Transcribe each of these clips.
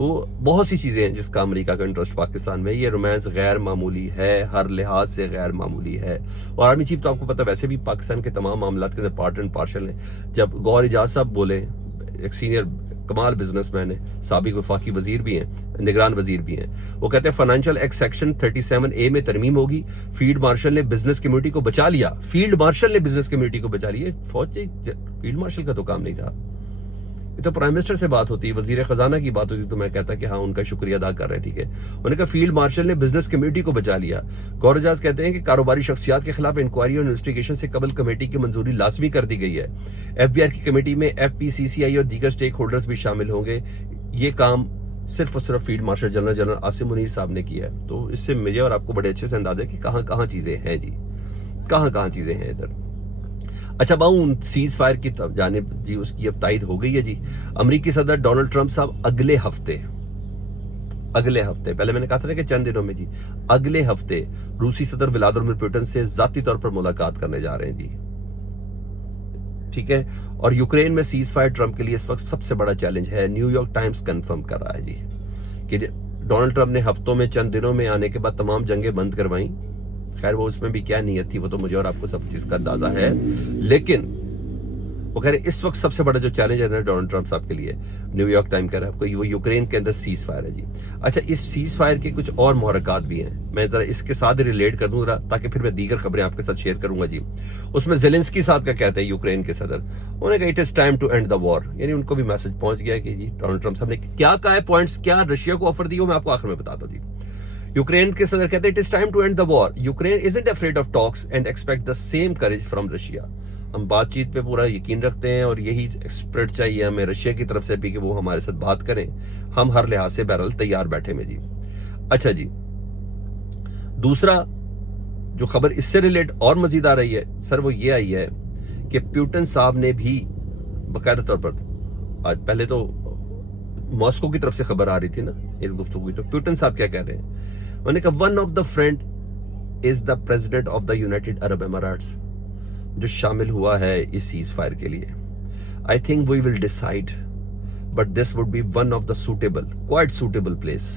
تو بہت سی چیزیں ہیں جس کا امریکہ کا انٹرسٹ پاکستان میں. یہ رومانس غیر معمولی ہے, ہر لحاظ سے غیر معمولی ہے. اور آرمی چیف تو آپ کو پتہ ویسے بھی پاکستان کے تمام معاملات کے اندر پارٹ اینڈ پارشل ہیں. جب گوہر اجاز صاحب بولے, ایک سینئر کمال بزنس مین ہے, سابق وفاقی وزیر بھی ہیں, نگران وزیر بھی ہیں, وہ کہتے ہیں فائنینشیل ایکٹ سیکشن 37A میں ترمیم ہوگی. فیلڈ مارشل نے بزنس کمیونٹی کو بچا لیا. فیلڈ مارشل نے بزنس کمیونٹی کو بچا لیا. فوج فیلڈ مارشل کا تو کام نہیں تھا. یہ تو پرائم منسٹر سے بات ہوتی ہے, وزیر خزانہ کی بات ہوتی, تو میں کہتا کہ ہاں ان کا شکریہ ادا کر رہے ہیں, ٹھیک ہے. انہوں نے کہا فیلڈ مارشل نے بزنس کمیونٹی کو بچا لیا. گوہر اجاز کہتے ہیں کہ کاروباری شخصیات کے خلاف انکوائری اور انویسٹیگیشن سے قبل کمیٹی کی منظوری لازمی کر دی گئی ہے. FBI کی کمیٹی میں FPCCI اور دیگر سٹیک ہولڈرز بھی شامل ہوں گے. یہ کام صرف اور صرف field marshal general Asim Munir صاحب نے کیا ہے. تو اس سے مجھے اور آپ کو بڑے اچھے سے اندازہ ہے کہ کہاں کہاں چیزیں ہیں جی, کہاں چیزیں ہیں ادھر. اچھا باؤں سیز فائر کی جانب جی اس کی اب تائید ہو گئی ہے جی. امریکی صدر ڈونلڈ ٹرمپ صاحب اگلے ہفتے, پہلے میں نے کہا تھا کہ چند دنوں میں جی, اگلے ہفتے روسی صدر ولادیمیر پوٹن سے ذاتی طور پر ملاقات کرنے جا رہے ہیں جی, ٹھیک ہے. اور یوکرین میں سیز فائر ٹرمپ کے لیے اس وقت سب سے بڑا چیلنج ہے. نیو یارک ٹائمز کنفرم کر رہا ہے جی کہ ڈونلڈ ٹرمپ نے ہفتوں میں چند دنوں میں آنے کے بعد تمام جنگیں بند کروائیں. خیر وہ اس میں بھی کیا نیت تھی وہ تو مجھے اور آپ کو سب چیز کا اندازہ ہے, لیکن وہ کہہ رہے اس وقت سب سے بڑا جو چیلنج ہے ڈونلڈ ٹرمپ صاحب کے لیے, نیو یارک ٹائم کہہ رہا ہے وہ یوکرین کے اندر سیز فائر ہے جی. اچھا اس سیز فائر کے کچھ اور محرکات بھی ہیں, میں ذرا اس کے ساتھ ریلیٹ کر دوں ذرا, تاکہ پھر میں دیگر خبریں آپ کے ساتھ شیئر کروں گا جی. اس میں زیلنسکی صاحب کا کہتے ہیں یوکرین کے صدر, انہوں نے کہا it is time to end the war, یعنی ان کو بھی میسج پہنچ گیا کہ جی ڈونلڈ ٹرمپ صاحب نے کیا کہا ہے, پوائنٹس کیا رشیا کو آفر دی, وہ میں آپ کو آخر میں بتاتا ہوں جی. یوکرین کے صدر کہتے ہیں it is time to end the war, Ukraine isn't afraid of talks and expect the same courage from Russia. ہم بات چیت پہ پورا یقین رکھتے ہیں اور یہی اسپرٹ چاہیے ہمیں رشیا کی طرف سے بھی کہ وہ ہمارے ساتھ بات کریں. ہم ہر لحاظ سے بہرحال تیار بیٹھے میں جی. اچھا جی, دوسرا جو خبر اس سے ریلیٹ اور مزید آ رہی ہے سر وہ یہ آئی ہے کہ پیوٹن صاحب نے بھی باقاعدہ طور پر, آج پہلے تو ماسکو کی طرف سے خبر آ رہی تھی نا اس گفتگو کی, تو پیوٹن صاحب کیا کہہ رہے ہیں, انہوں نے کہا one of the friend is the president of the United Arab Emirates, جو شامل ہوا ہے اس سیز فائر کے لیے. I think we will decide but this would be one of the suitable, quite suitable place.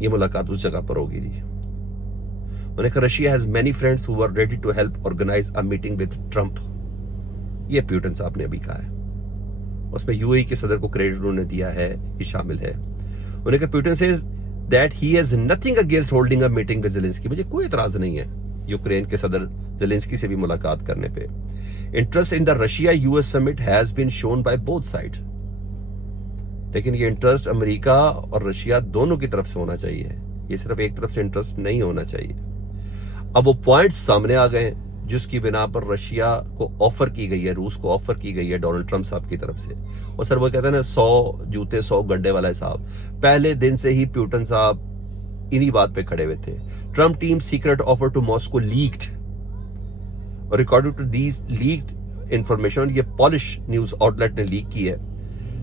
یہ ملاقات اس جگہ پر ہوگی جی. انہوں نے کہا Russia has many friends who are ready to help organize a meeting with Trump. یہ پیوٹن صاحب نے ابھی کہا ہے, اس میں UAE کے صدر کو کریڈٹ انہوں نے دیا ہے, یہ شامل ہے. انہوں نے کہا Putin says that he has nothing against holding a meeting with Zelensky. مجھے کوئی اعتراض نہیں ہے یوکرین کے صدر زیلنسکی سے بھی ملاقات کرنے پہ. Interest in the Russia US summit has been shown by both side, لیکن یہ انٹرسٹ امریکہ اور رشیا دونوں کی طرف سے ہونا چاہیے, یہ صرف ایک طرف سے انٹرسٹ نہیں ہونا چاہیے. اب وہ پوائنٹس سامنے آ گئے جس کی بنا پر رشیا کو آفر کی گئی ہے, روس کو آفر کی گئی ہے ڈونلڈ ٹرمپ صاحب کی طرف سے. اور سر وہ کہتے ہیں نا 100 جوتے 100 گڈے والا حساب, پہلے دن سے ہی پیوٹن صاحب انہی بات پہ کھڑے ہوئے تھے. Trump team secret offer to Moscow leaked, اور according to these leaked information, یہ پالش نیوز آؤٹ لیٹ نے لیک کی ہے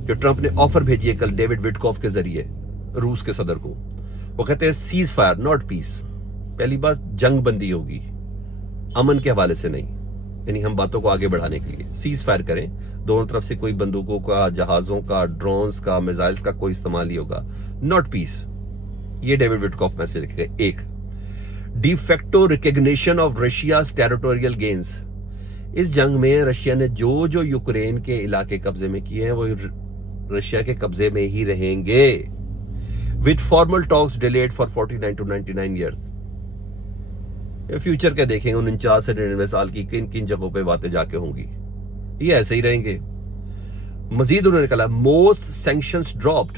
کہ ٹرمپ نے آفر بھیجی ہے کل ڈیوڈ وٹکوف کے ذریعے روس کے صدر کو. وہ کہتے ہیں سیز فائر ناٹ پیس, پہلی بات جنگ بندی ہوگی, امن کے حوالے سے نہیں, یعنی ہم باتوں کو آگے بڑھانے کے لیے سیز فائر کریں. دونوں طرف سے کوئی بندوقوں کا, جہازوں کا, ڈرونز کا, میزائلز کا کوئی استعمال نہیں ہوگا, ناٹ پیس. یہ ڈیوڈ وٹکوف میسج لکھے. ایک de facto recognition of Russia's territorial gains, اس جنگ میں رشیا نے جو یوکرین کے علاقے قبضے میں کیے ہیں وہ رشیا کے قبضے میں ہی رہیں گے. with formal talks delayed for 49 to 99 years. Future کے دیکھیں گے 49 سے 99 سال کی کن کن جگہوں پہ باتیں جا کے ہوں گی, یہ ایسے ہی رہیں گے. مزید انہوں نے کہا موسٹ سینکشنز ڈراپڈ,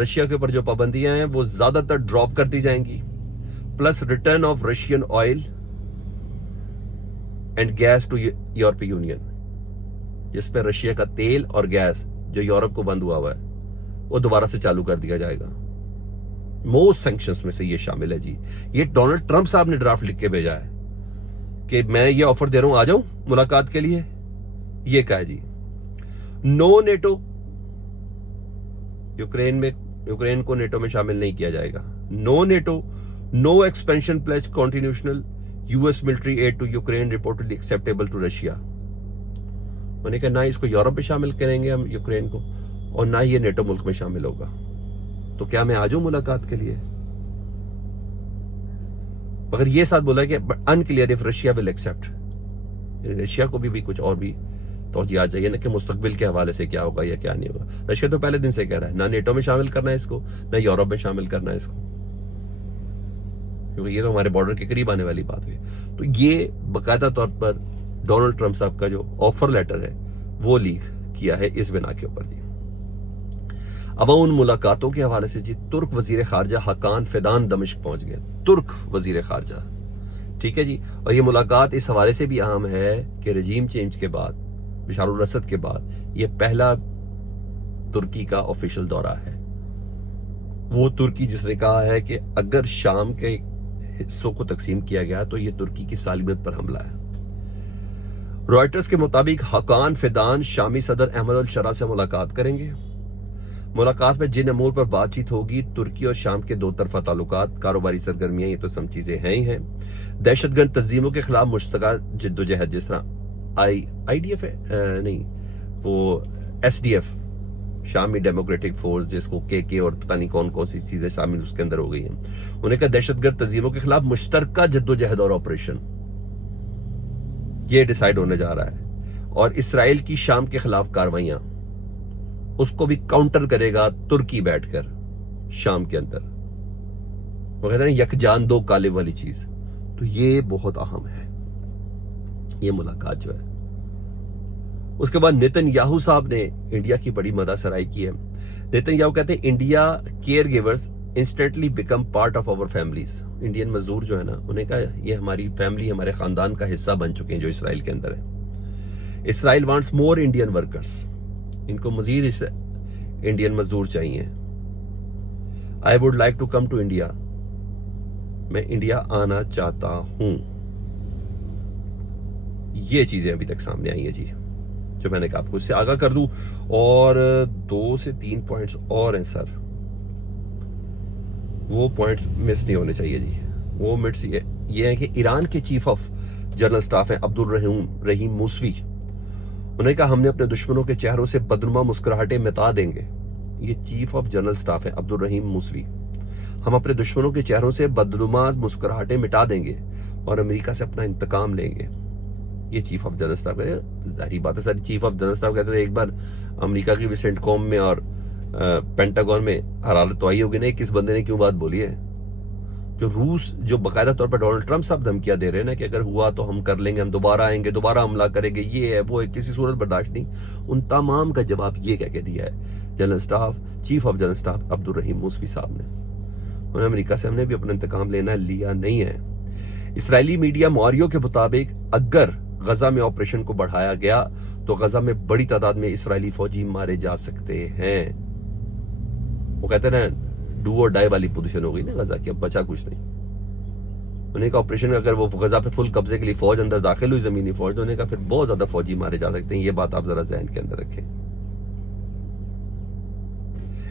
رشیا کے اوپر جو پابندیاں ہیں وہ زیادہ تر ڈراپ کر دی جائیں گی. Plus return of Russian oil and gas to European Union, جس پہ رشیا کا تیل اور گیس جو یورپ کو بند ہوا ہے وہ دوبارہ سے چالو کر دیا جائے گا. موسٹ سینکشنز میں سے یہ شامل ہے جی. یہ ڈونلڈ ٹرمپ صاحب نے ڈرافٹ لکھ کے بھیجا ہے کہ میں یہ آفر دے رہا ہوں, آ جاؤں ملاقات کے لیے. یہ کہا ہے جی نو نیٹو, یوکرین کو نیٹو میں شامل نہیں کیا جائے گا. No NATO, no expansion pledge continuational US military aid to Ukraine reportedly acceptable to Russia. انہوں نے کہا نہ اس کو یورپ میں شامل کریں گے ہم یوکرین کو, اور نہ یہ نیٹو ملک میں شامل ہوگا. تو کیا میں آ جاؤں ملاقات کے لیے؟ مگر یہ ساتھ بولا کہ unclear if Russia will accept. Russia کو بھی کچھ اور بھی توجیہات چاہیے نا کہ مستقبل کے حوالے سے کیا ہوگا یا کیا نہیں ہوگا. رشیا تو پہلے دن سے کہہ رہا ہے نہ نیٹو میں شامل کرنا ہے اس کو، نہ یورپ میں شامل کرنا ہے اس کو، کیونکہ یہ تو ہمارے بارڈر کے قریب آنے والی بات ہوئی. تو یہ باقاعدہ طور پر ڈونلڈ ٹرمپ صاحب کا جو آفر لیٹر ہے وہ لیک کیا ہے اس بنا کے اوپر. جی اب ان ملاقاتوں کے حوالے سے، جی ترک وزیر خارجہ حقان فیدان دمشق پہنچ گئے. ترک وزیر خارجہ، ٹھیک ہے جی. اور یہ ملاقات اس حوالے سے بھی اہم ہے کہ رجیم چینج کے بعد، بشار الاسد کے بعد، یہ پہلا ترکی کا آفیشل دورہ ہے. وہ ترکی جس نے کہا ہے کہ اگر شام کے حصوں کو تقسیم کیا گیا تو یہ ترکی کی سالمیت پر حملہ ہے. رائٹرز کے مطابق حقان فیدان شامی صدر احمد الشرا سے ملاقات کریں گے. ملاقات میں جن امور پر بات چیت ہوگی، ترکی اور شام کے دو طرفہ تعلقات، کاروباری سرگرمیاں، یہ تو سب چیزیں ہیں ہی ہیں. دہشت گرد تنظیموں کے خلاف مشترکہ جد و جہد، جس طرح آئی ڈی ایف ہے نہیں وہ ایس ڈی ایف شامی ڈیموکریٹک فورس، جس کو کے اور پتہ نہیں کون سی چیزیں شامل اس کے اندر ہو گئی ہیں. انہوں نے کہا دہشت گرد تنظیموں کے خلاف مشترکہ جد و جہد اور آپریشن یہ ڈیسائیڈ ہونے جا رہا ہے. اور اسرائیل کی شام کے خلاف کاروائیاں، اس کو بھی کاؤنٹر کرے گا ترکی بیٹھ کر شام کے اندر. وہ کہتے ہیں یک جان دو کالے والی چیز. تو یہ بہت اہم ہے یہ ملاقات جو ہے. اس کے بعد نیتن یاہو صاحب نے انڈیا کی بڑی مدح سرائی کی ہے. نیتن یاہو کہتے ہیں India care givers instantly become part of our families. Indian مزدور جو ہے نا، انہیں کہا یہ ہماری فیملی، ہمارے خاندان کا حصہ بن چکے ہیں جو اسرائیل کے اندر ہے. Israel wants more Indian workers. ان کو مزید انڈین مزدور چاہیے. I would like to come to India. میں انڈیا آنا چاہتا ہوں. یہ چیزیں ابھی تک سامنے آئی ہیں جی، جو میں نے کہا آپ کو اس سے آگاہ کر دوں. اور 2 سے 3 پوائنٹس اور ہیں سر، وہ پوائنٹس مس نہیں ہونے چاہیے جی. وہ مٹس یہ ہے کہ ایران کے چیف آف جنرل سٹاف ہیں عبدالرحیم موسوی. انہوں نے کہا ہم نے اپنے دشمنوں کے چہروں سے بدنما مسکراہٹیں مٹا دیں گے. یہ چیف آف جنرل سٹاف ہے عبدالرحیم موسوی. ہم اپنے دشمنوں کے چہروں سے بدنما مسکراہٹیں مٹا دیں گے اور امریکہ سے اپنا انتقام لیں گے. یہ چیف آف جنرل سٹاف ہے. ظاہری بات ہے سر، چیف آف جنرل سٹاف کہتے ہیں ایک بار امریکہ کی بھی سینٹ کوم میں اور پینٹاگون میں حرارت تو آئی ہوگی نا، کس بندے نے کیوں بات بولی ہے. جو روس جو باقاعدہ طور پر ڈونلڈ ٹرمپ صاحب دھمکیاں دے رہے ہیں نا کہ اگر ہوا تو ہم کر لیں گے، ہم دوبارہ آئیں گے، دوبارہ حملہ کریں گے، یہ ہے وہ ہے، کسی صورت برداشت نہیں. ان تمام کا جواب یہ کہہ کے دیا ہے general staff, chief of general staff Abdul Rahim Moosavi صاحب نے. انہیں امریکہ سے ہم نے بھی اپنا انتقام لیا نہیں ہے. اسرائیلی میڈیا مواریوں کے مطابق اگر غزہ میں آپریشن کو بڑھایا گیا تو غزہ میں بڑی تعداد میں اسرائیلی فوجی مارے جا سکتے ہیں. وہ کہتے ہیں نا ڈو اور ڈائی والی پوزیشن ہو گئی نا غزہ کی، اب بچا کچھ نہیں. انہیں کہا آپریشن اگر وہ غزہ پہ فل قبضے کے لیے فوج اندر داخل ہوئی، زمینی فوج، تو انہیں کہا پھر بہت زیادہ فوجی مارے جا سکتے ہیں. یہ بات آپ ذرا ذہن کے اندر رکھیں.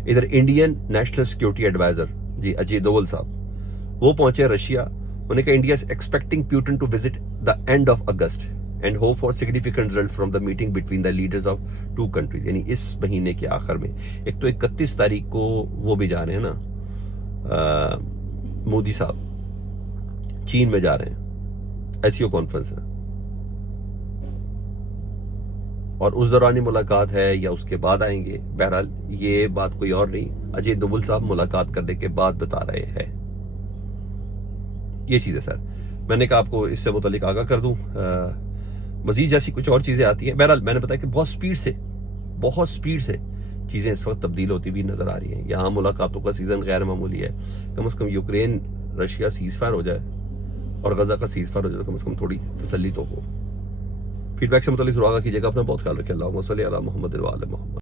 ادھر Indian national security advisor ji Ajit Doval صاحب وہ پہنچے رشیا. انہیں کہا India is expecting Putin to visit the end of August and hope for significant result from the meeting between the leaders of 2 countries. یعنی اس مہینے کے آخر میں. ایک تو 31 تاریخ کو وہ بھی جا رہے ہیں نا مودی صاحب چین میں جا رہے ہیں، ایسیو کانفرنس ہے، اور اس دورانی ملاقات ہے یا اس کے بعد آئیں گے. بہرحال یہ بات کوئی اور نہیں، اجیت دوول صاحب ملاقات کرنے کے بعد بتا رہے ہیں. یہ چیز ہے سر، میں نے کہا آپ کو اس سے متعلق آگاہ کر دوں. مزید جیسی کچھ اور چیزیں آتی ہیں. بہرحال میں نے بتایا کہ بہت سپیڈ سے چیزیں اس وقت تبدیل ہوتی بھی نظر آ رہی ہیں. یہاں ملاقاتوں کا سیزن غیر معمولی ہے. کم از کم یوکرین رشیا سیز فائر ہو جائے اور غزہ کا سیز فائر ہو جائے تو کم از کم تھوڑی تسلی تو ہو. فیڈ بیک سے متعلق ضرور آگاہ کیجیے گا. اپنا بہت خیال رکھیں. اللہم صلی علی محمد و آل محمد.